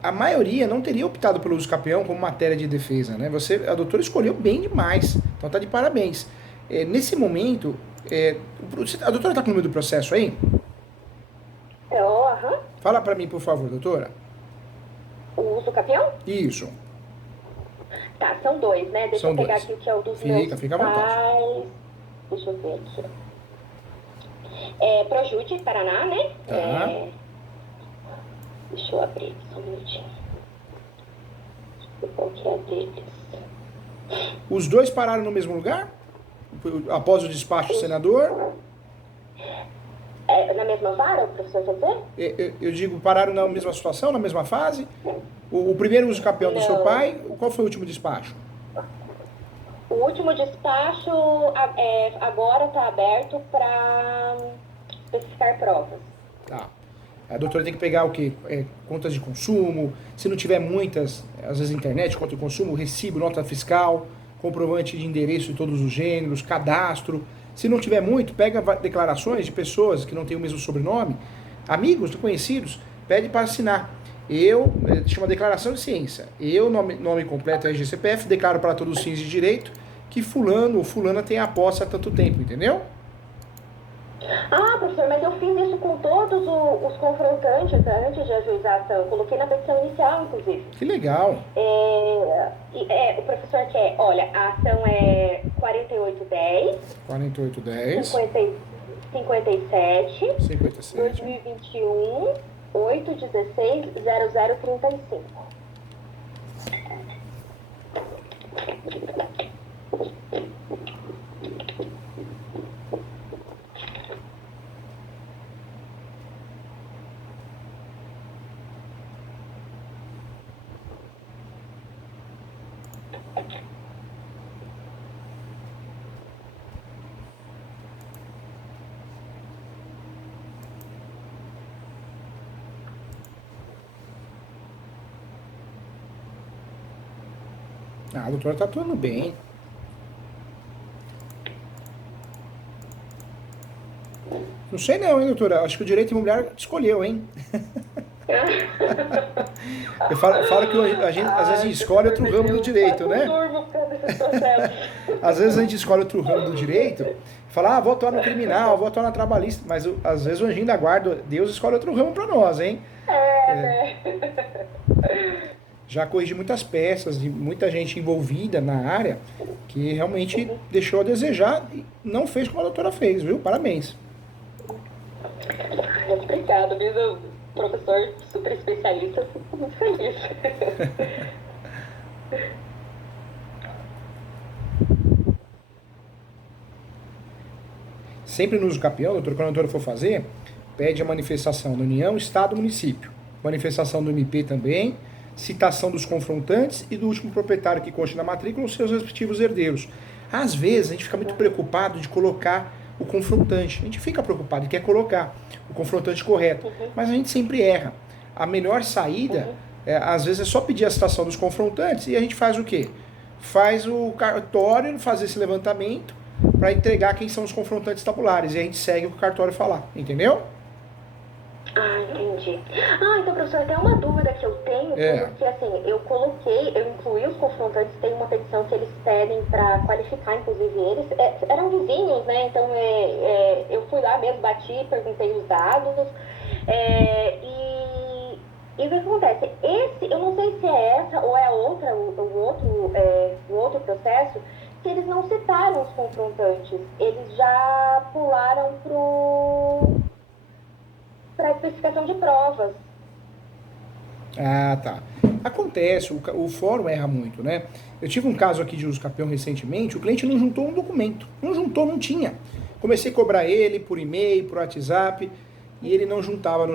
A maioria não teria optado pelo uso capião como matéria de defesa, né? A doutora escolheu bem demais. Então tá de parabéns. Nesse momento, a doutora tá com o número do processo aí? Fala pra mim, por favor, doutora. O uso capião? Isso. Tá, são dois, né? Deixa eu pegar aqui o que é o dos meus Fica à vontade. pais. Deixa eu ver aqui. Projude, Paraná, né? Tá. Deixa eu abrir aqui só um minutinho. Qual que é a deles? Os dois pararam no mesmo lugar? Após o despacho do senador? Na mesma vara, o professor quer dizer? Eu digo, pararam na mesma situação, na mesma fase? O primeiro uso capião do seu pai, qual foi o último despacho? O último despacho agora está aberto para especificar provas. Tá. A doutora tem que pegar o quê? Contas de consumo, se não tiver muitas, às vezes internet, conta de consumo, recibo, nota fiscal, comprovante de endereço de todos os gêneros, cadastro. Se não tiver muito, pega declarações de pessoas que não têm o mesmo sobrenome, amigos, conhecidos, pede para assinar. Chama declaração de ciência. Nome completo é RGCPF, declaro para todos os fins de direito que fulano ou fulana tem a posse há tanto tempo, entendeu? Professor, mas eu fiz isso com todos os confrontantes antes de ajuizar a ação. Eu coloquei na petição inicial, inclusive. Que legal. O professor quer, olha, a ação é 4810. 4810. 57. 2021. 816 0035. A doutora tá atuando bem. Não sei não, hein, doutora? Acho que o direito imobiliário escolheu, hein? Eu falo que às vezes a gente escolhe outro ramo do direito, né? Às vezes a gente escolhe outro ramo do direito, fala, vou atuar no criminal, vou atuar na trabalhista, mas às vezes o anjinho da guarda, Deus escolhe outro ramo para nós, hein? Né? Já corrigi muitas peças de muita gente envolvida na área que realmente deixou a desejar e não fez como a doutora fez, viu? Parabéns. Obrigada, viu? Professor super especialista, eu fico muito feliz. Sempre no uso capião, doutor, quando a doutora for fazer, pede a manifestação da União, Estado, Município. Manifestação do MP também, citação dos confrontantes e do último proprietário que conste na matrícula os seus respectivos herdeiros. Às vezes a gente fica muito preocupado de colocar o confrontante. A gente fica preocupado e quer colocar o confrontante correto, mas a gente sempre erra. A melhor saída, às vezes, é só pedir a citação dos confrontantes e a gente faz o quê? Faz o cartório fazer esse levantamento para entregar quem são os confrontantes tabulares e a gente segue o que o cartório falar, entendeu? Entendi. Então, professor, até uma dúvida que eu tenho, porque assim, eu incluí os confrontantes, tem uma petição que eles pedem para qualificar, inclusive eles, eram vizinhos, né, então eu fui lá mesmo, bati, perguntei os dados, e o que acontece? Eu não sei se é essa ou é a outra, o outro processo, que eles não citaram os confrontantes, eles já pularam para a especificação de provas. Tá. Acontece, o fórum erra muito, né? Eu tive um caso aqui de uso capião recentemente, o cliente não juntou um documento. Não tinha. Comecei a cobrar ele por e-mail, por WhatsApp, e ele não juntava.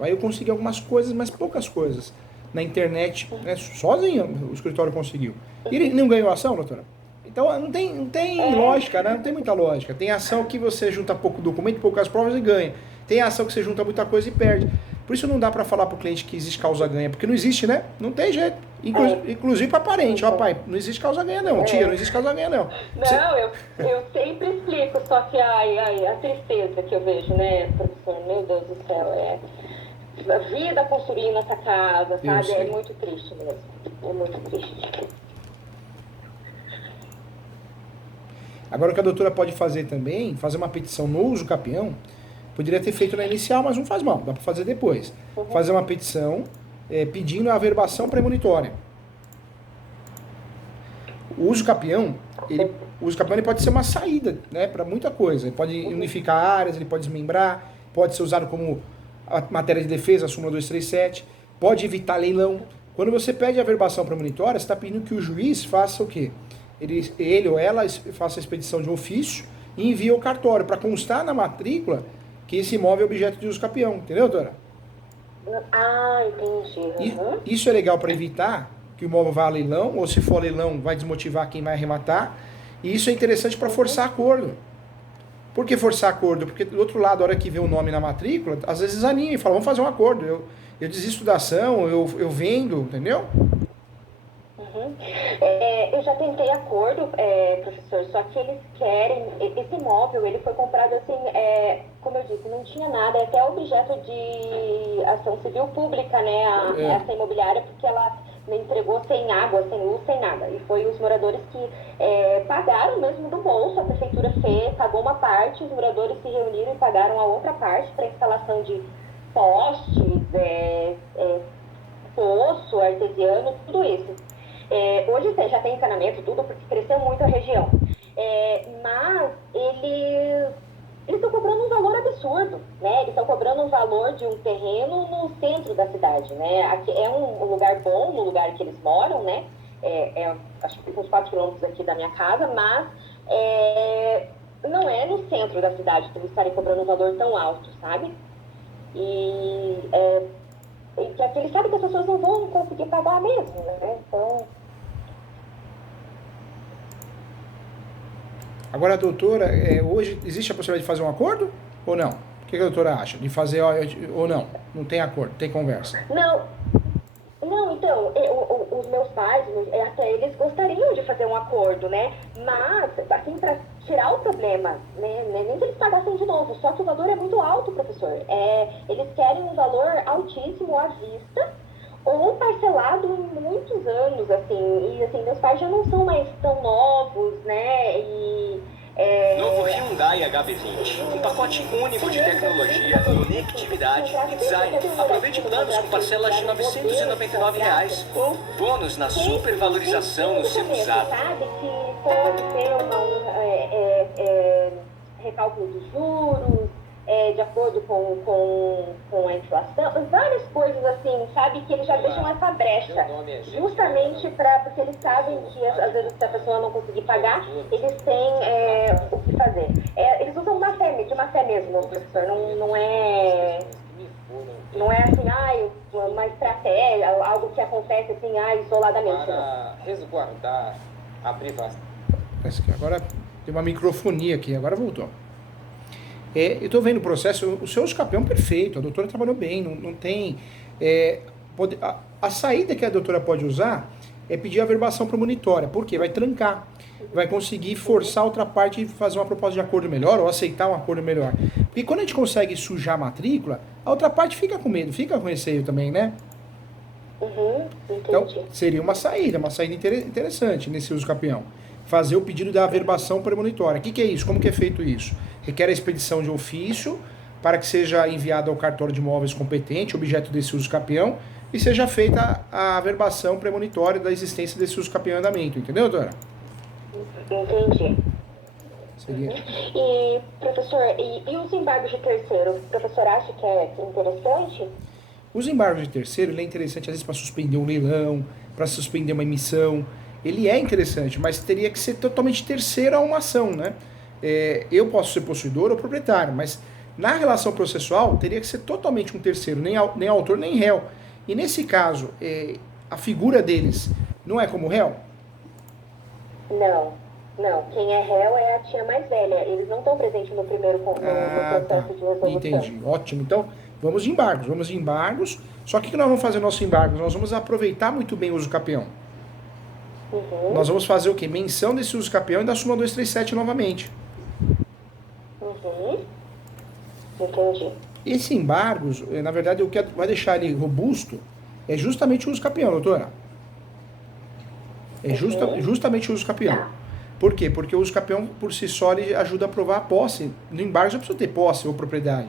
Aí eu consegui algumas coisas, mas poucas coisas. Na internet, né, sozinho o escritório conseguiu. E ele não ganhou ação, doutora? Então não tem lógica, né? Não tem muita lógica. Tem ação que você junta pouco documento, poucas provas e ganha. Tem ação que você junta muita coisa e perde. Por isso não dá para falar pro cliente que existe causa-ganha, porque não existe, né? Não tem jeito. Inclusive para parente, pai, não existe causa-ganha não, tia, não existe causa-ganha não. Não, eu sempre explico, só que a tristeza que eu vejo, né, professor, meu Deus do céu, a vida construindo nessa casa, sabe? É muito triste mesmo, é muito triste. Agora o que a doutora pode fazer também, fazer uma petição no uso capião, poderia ter feito na inicial, mas não faz mal, dá para fazer depois. Fazer uma petição pedindo a averbação premonitória. O uso capião, ele pode ser uma saída, né, para muita coisa. Ele pode unificar áreas, ele pode desmembrar, pode ser usado como a matéria de defesa, a súmula 237, pode evitar leilão. Quando você pede a averbação premonitória, você está pedindo que o juiz faça o quê? Ele ou ela faça a expedição de ofício e envia o cartório para constar na matrícula que esse imóvel é objeto de uso capião, entendeu, doutora? Entendi. Isso é legal para evitar que o imóvel vá a leilão, ou se for leilão, vai desmotivar quem vai arrematar. E isso é interessante para forçar acordo. Por que forçar acordo? Porque do outro lado, a hora que vê o nome na matrícula, às vezes anima e fala, vamos fazer um acordo. Eu desisto da ação, eu vendo, entendeu? Eu já tentei acordo, professor, só que eles querem, esse imóvel, ele foi comprado assim, como eu disse, não tinha nada, é até objeto de ação civil pública, né, essa imobiliária, porque ela me entregou sem água, sem luz, sem nada, e foi os moradores que pagaram mesmo do bolso, a prefeitura pagou uma parte, os moradores se reuniram e pagaram a outra parte para instalação de postes, poço artesiano, tudo isso. Hoje já tem encanamento, tudo, porque cresceu muito a região. Mas eles estão cobrando um valor absurdo, né? Eles estão cobrando um valor de um terreno no centro da cidade, né? Aqui é um lugar bom, no lugar que eles moram, né? Acho que fica uns 4 quilômetros aqui da minha casa, mas não é no centro da cidade que eles estarem cobrando um valor tão alto, sabe? E que eles sabem que as pessoas não vão conseguir pagar mesmo, né? Então... Agora, doutora, hoje existe a possibilidade de fazer um acordo ou não? O que a doutora acha? De fazer ou não? Não tem acordo, tem conversa? Não, então, os meus pais, até eles gostariam de fazer um acordo, né? Mas, assim, para tirar o problema, né? Nem que eles pagassem de novo, só que o valor é muito alto, professor. Eles querem um valor altíssimo à vista, ou parcelado em muitos anos, assim. E, assim, meus pais já não são mais tão novos, né? Novo Hyundai HB20, um pacote único de tecnologia, conectividade e design. Aproveite planos com parcelas de R$ 999 ou bônus na supervalorização no seu usado. Sabe que pode ter recálculo dos juros, de acordo com a inflação, várias coisas assim, sabe, que eles já deixam essa brecha, justamente porque eles sabem que às vezes se a pessoa não conseguir pagar, eles têm o que fazer. Eles usam de má fé mesmo, professor, não é assim, uma estratégia, algo que acontece assim, isoladamente. Para resguardar a privacidade. Parece que agora tem uma microfonia aqui, agora voltou. Eu estou vendo o processo, o seu escape é um perfeito, a doutora trabalhou bem, não tem... a saída que a doutora pode usar é pedir a verbação premonitória, porque vai trancar, vai conseguir forçar a outra parte e fazer uma proposta de acordo melhor, ou aceitar um acordo melhor. Porque quando a gente consegue sujar a matrícula, a outra parte fica com medo, fica com receio também, né? Então, seria uma saída interessante nesse uso capião. Fazer o pedido da averbação premonitória. O que é isso? Como que é feito isso? Requer a expedição de ofício para que seja enviado ao cartório de imóveis competente, objeto desse uso capião, e seja feita a averbação premonitória da existência desse uso capião em andamento. Entendeu, doutora? Entendi. Seria... E, professor, e os embargos de terceiro? O professor acha que é interessante? Os embargos de terceiro, ele é interessante às vezes para suspender um leilão, para suspender uma emissão. Ele é interessante, mas teria que ser totalmente terceiro a uma ação, né? Eu posso ser possuidor ou proprietário, mas na relação processual teria que ser totalmente um terceiro, nem autor nem réu. E nesse caso, a figura deles não é como réu? Não. Quem é réu é a tia mais velha. Eles não estão presentes no primeiro no processo de resolução. Entendi, ótimo. Então, vamos de embargos. Só que o que nós vamos fazer no nosso embargo? Nós vamos aproveitar muito bem o uso capião. Nós vamos fazer o quê? Menção desse uso capião e da súmula 237 novamente. Entendi. Esse embargos, na verdade, o que vai deixar ele robusto é justamente o uso capião, doutora. Justamente o uso capião. Por quê? Porque o uso capião, por si só, ele ajuda a provar a posse. No embargo, você precisa ter posse ou propriedade.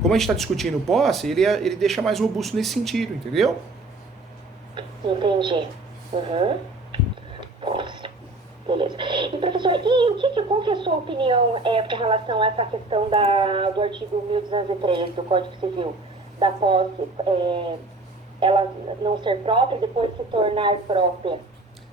Como a gente está discutindo posse, ele deixa mais robusto nesse sentido, entendeu? Entendi. Beleza. E, professor, qual que é a sua opinião com relação a essa questão do artigo 1203 do Código Civil, da posse, ela não ser própria e depois se tornar própria?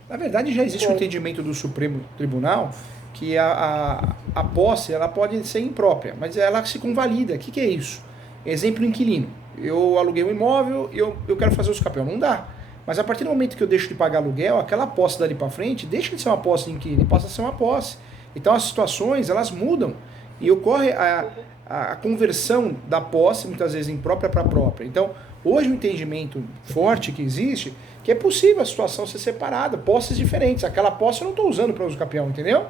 Na verdade, já existe um entendimento do Supremo Tribunal que a posse ela pode ser imprópria, mas ela se convalida. O que é isso? Exemplo, inquilino. Eu aluguei um imóvel e eu quero fazer o uso capião. Não dá. Mas a partir do momento que eu deixo de pagar aluguel, aquela posse dali para frente deixa de ser uma posse de inquilino e passa a ser uma posse. Então as situações, elas mudam e ocorre a conversão da posse, muitas vezes imprópria para própria. Então, hoje o entendimento forte que existe, que é possível a situação ser separada, posses diferentes. Aquela posse eu não estou usando para uso capião, entendeu?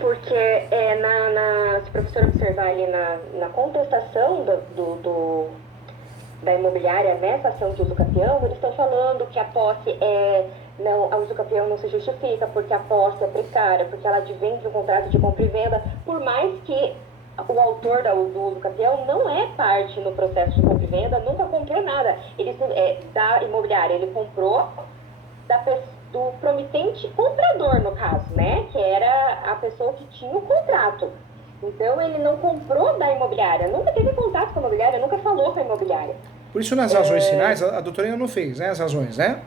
Porque se o professor observar ali na contestação da imobiliária nessa ação de uso capião, eles estão falando que a posse a uso capião não se justifica porque a posse é precária, porque ela advém de um contrato de compra e venda, por mais que o autor do uso capião não é parte no processo de compra e venda, nunca comprou nada. Da imobiliária, ele comprou do promitente comprador, no caso, né? Que era a pessoa que tinha o contrato. Então, ele não comprou da imobiliária, nunca teve contato com a imobiliária, nunca falou com a imobiliária. Por isso, nas razões finais, a doutora ainda não fez, né? As razões, né?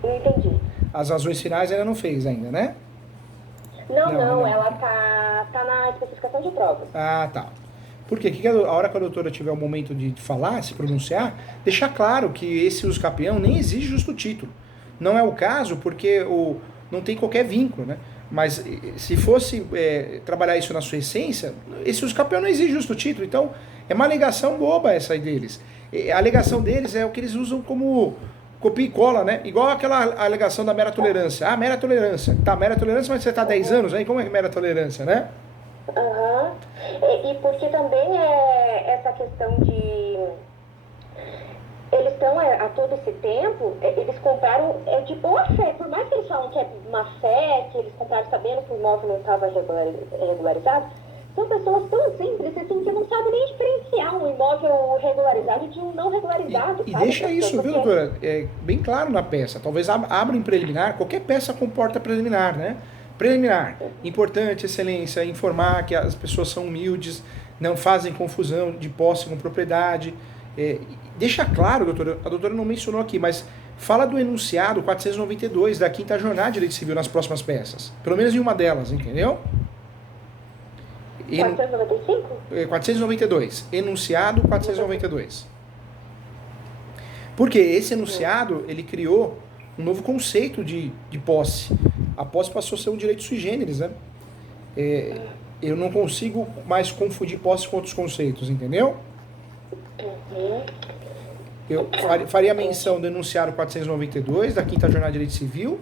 Não entendi. As razões finais ainda não fez ainda, né? Não, ela tá na especificação de provas. Ah, tá. Por quê? Que a hora que a doutora tiver o momento de falar, se pronunciar, deixar claro que esse uso capião nem exige justo título. Não é o caso porque não tem qualquer vínculo, né? Mas se fosse trabalhar isso na sua essência, esse uso capião não exige justo título. Então, é uma alegação boba essa aí deles. A alegação deles é o que eles usam como copia e cola, né? Igual aquela alegação da mera tolerância. Ah, mera tolerância. Tá, mera tolerância, mas você tá 10 anos, aí como é mera tolerância, né? Aham. E porque também é essa questão de... Eles estão, há todo esse tempo, eles compraram de boa fé. Por mais que eles falam que é má fé, que eles compraram sabendo que o imóvel não estava regularizado, são pessoas tão simples assim que não sabem nem diferenciar um imóvel regularizado de um não regularizado. E deixa isso, viu, doutora? É bem claro na peça. Talvez abra em preliminar, qualquer peça comporta preliminar, né? Preliminar, importante, excelência, informar que as pessoas são humildes, não fazem confusão de posse com propriedade. Deixa claro, doutora, a doutora não mencionou aqui, mas fala do enunciado 492 da Quinta Jornada de Direito Civil nas próximas peças. Pelo menos em uma delas, entendeu? 495? 492. Enunciado 492. Porque esse enunciado, ele criou um novo conceito de posse. A posse passou a ser um direito sui generis, né? Eu não consigo mais confundir posse com outros conceitos, entendeu? Eu faria menção do enunciado 492 da Quinta Jornada de Direito Civil,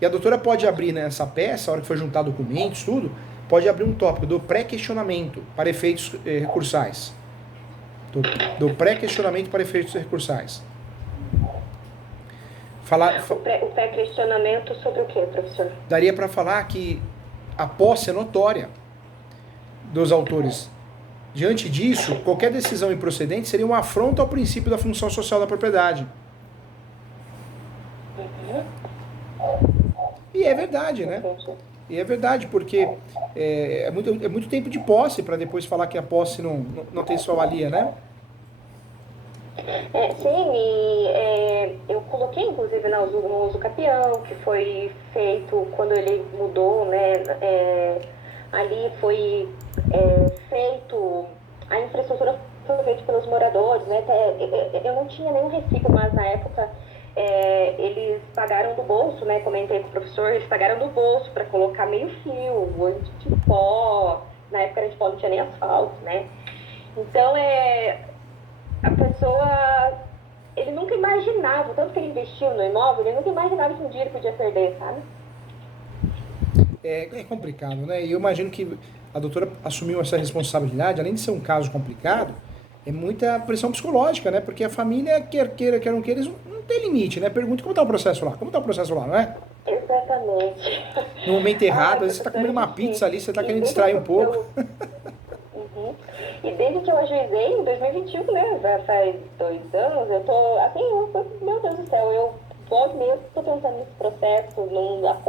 e a doutora pode abrir nessa peça, a hora que for juntar documentos, tudo, pode abrir um tópico do pré-questionamento para efeitos recursais. Do pré-questionamento para efeitos recursais. O pré-questionamento sobre o quê, professor? Daria para falar que a posse é notória dos autores. Diante disso, qualquer decisão improcedente seria uma afronta ao princípio da função social da propriedade. E é verdade, né? E é verdade, porque é muito tempo de posse para depois falar que a posse não tem sua valia, né? Sim, e eu coloquei inclusive no uso capião, que foi feito quando ele mudou, né? Ali foi feito, a infraestrutura foi feita pelos moradores, né? Eu não tinha nenhum recibo, mas na época eles pagaram do bolso, né? Comentei com o professor, eles pagaram do bolso para colocar meio fio, de pó, na época era de pó, não tinha nem asfalto, né? Então a pessoa, ele nunca imaginava, tanto que ele investiu no imóvel, ele nunca imaginava que um dia ele podia perder, sabe? É complicado, né? E eu imagino que a doutora assumiu essa responsabilidade, além de ser um caso complicado, é muita pressão psicológica, né? Porque a família, quer queira, quer não queira, eles não tem limite, né? Pergunta como está o processo lá, não é? Exatamente. No momento errado, às vezes você está comendo uma pizza ali, você está querendo distrair um pouco. E desde que eu ajuizei, em 2021, né, já faz 2 anos, eu tô, assim, meu Deus do céu, eu volto mesmo, tô pensando nesse processo,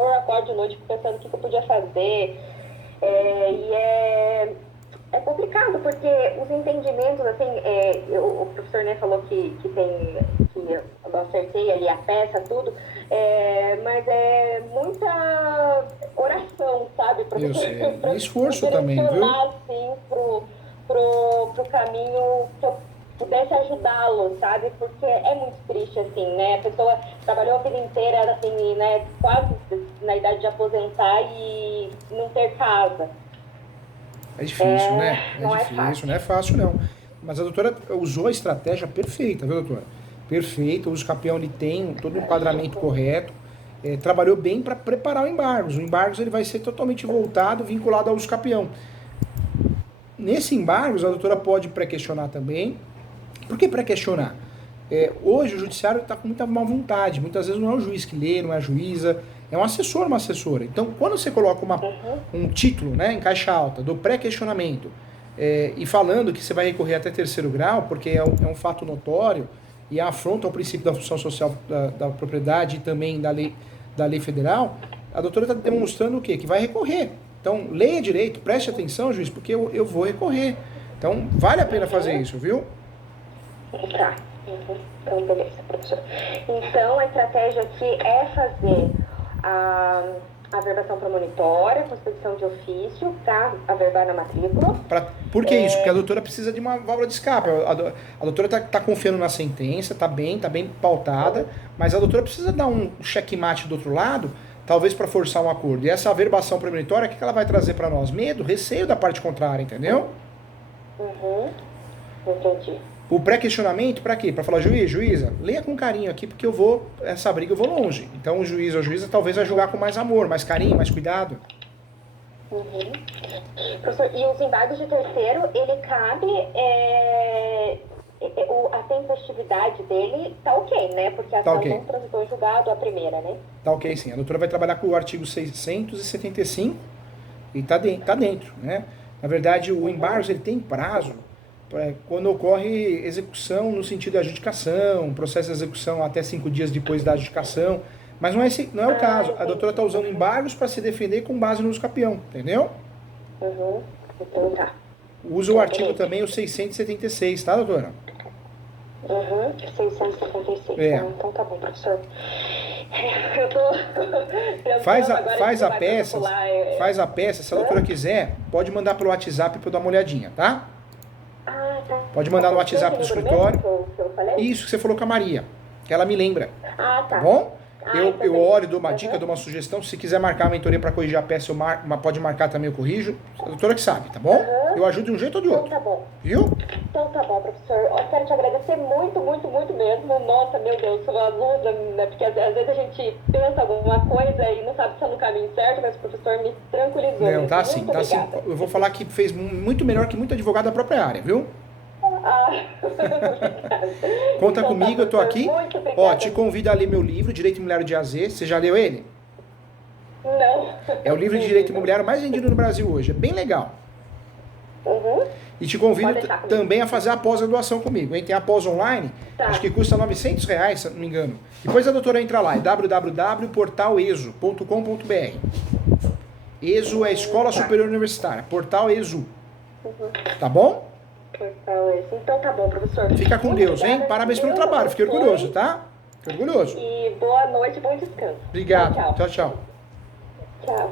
acordo de noite pensando o que eu podia fazer, é complicado, porque os entendimentos, assim, o professor, né, falou que eu acertei ali a peça, tudo, mas é muita oração, sabe? Eu sei, e esforço também, viu? Assim, pro caminho que eu pudesse ajudá-lo, sabe? Porque é muito triste, assim, né? A pessoa trabalhou a vida inteira, assim, né? Quase na idade de aposentar e não ter casa. É difícil, né? Não é fácil, não. Mas a doutora usou a estratégia perfeita, viu, doutora? Perfeita, o uso capião ele tem todo o enquadramento correto, trabalhou bem para preparar o embargos. O embargos ele vai ser totalmente voltado, vinculado ao uso capião. Nesse embargos, a doutora pode pré-questionar também. Por que pré-questionar? Hoje o judiciário está com muita má vontade. Muitas vezes não é o juiz que lê, não é a juíza, é um assessor, uma assessora. Então, quando você coloca um título, né, em caixa alta, do pré-questionamento, e falando que você vai recorrer até 3º grau, porque é um fato notório, e afronta ao princípio da função social da propriedade e também da lei federal, a doutora está demonstrando o quê? Que vai recorrer. Então, leia direito, preste atenção, juiz, porque eu vou recorrer. Então, vale a pena fazer isso, viu? Tá. Então, beleza, professor. Então, a estratégia aqui é fazer a averbação premonitória, com expedição de ofício, tá? Averbar na matrícula. Por que isso? Porque a doutora precisa de uma válvula de escape. A doutora tá confiando na sentença, tá bem pautada, mas a doutora precisa dar um checkmate do outro lado, talvez para forçar um acordo. E essa averbação premonitória, o que ela vai trazer para nós? Medo, receio da parte contrária, entendeu? Entendi. O pré-questionamento, para quê? Para falar, juíza, leia com carinho aqui, porque essa briga eu vou longe. Então o juiz ou a juíza talvez vai julgar com mais amor, mais carinho, mais cuidado. Uhum. Professor, e os embargos de terceiro, ele cabe, a tempestividade dele tá ok, né? Porque a ação ok. não transitou em julgado a primeira, né? Tá ok, sim. A doutora vai trabalhar com o artigo 675 e tá dentro, né? Na verdade, o embargo ele tem prazo quando ocorre execução no sentido da adjudicação, processo de execução até 5 dias depois da adjudicação. Mas não é o caso. A doutora está usando embargos para se defender com base no uso capião, entendeu? Uhum. Então tá. Usa o artigo também, o 676, tá, doutora? Uhum. 676. É. Então tá bom, professor. Eu tô Faz a peça, se a doutora quiser, pode mandar pelo WhatsApp para eu dar uma olhadinha, tá? Ah, tá. Pode mandar no WhatsApp do escritório. Que eu falei? Isso que você falou com a Maria, que ela me lembra, Ah, tá. tá bom? Então Eu olho, dou uma dica, dou uma sugestão. Se quiser marcar a mentoria para corrigir a peça, pode marcar também, eu corrijo. A doutora que sabe, tá bom? Eu ajudo de um jeito ou de Então outro. tá bom. Viu? Então tá bom, professor. Eu quero te agradecer muito, muito, muito mesmo. Nossa, meu Deus, sua aluna, né? Porque às vezes a gente pensa alguma coisa e não sabe se é no caminho certo, mas o professor me tranquilizou. Não, tá assim, Muito tá assim. obrigada. Eu vou falar que fez muito melhor que muito advogado da própria área, viu? Conta Então, comigo, eu tô aqui. Muito obrigada. Ó, te convido a ler meu livro, Direito Imobiliário de AZ. Você já leu ele? Não. É o livro de direito imobiliário mais vendido no Brasil hoje. É bem legal. Uhum. E te convido Pode deixar comigo. também a fazer a pós-graduação comigo, hein? Tem a pós online, Tá. acho que custa R$900, se eu não me engano. Depois a doutora entra lá, é www.portaleso.com.br. ESO é Escola Superior Universitária, Portal ESU. Tá bom? Então tá bom, professor. Fica com Muito Deus, hein? obrigada. Parabéns pelo Deus trabalho, fiquei abençoe. orgulhoso, tá? Fiquei orgulhoso. E boa noite, bom descanso. Obrigado. Tchau. Tchau, tchau. Tchau.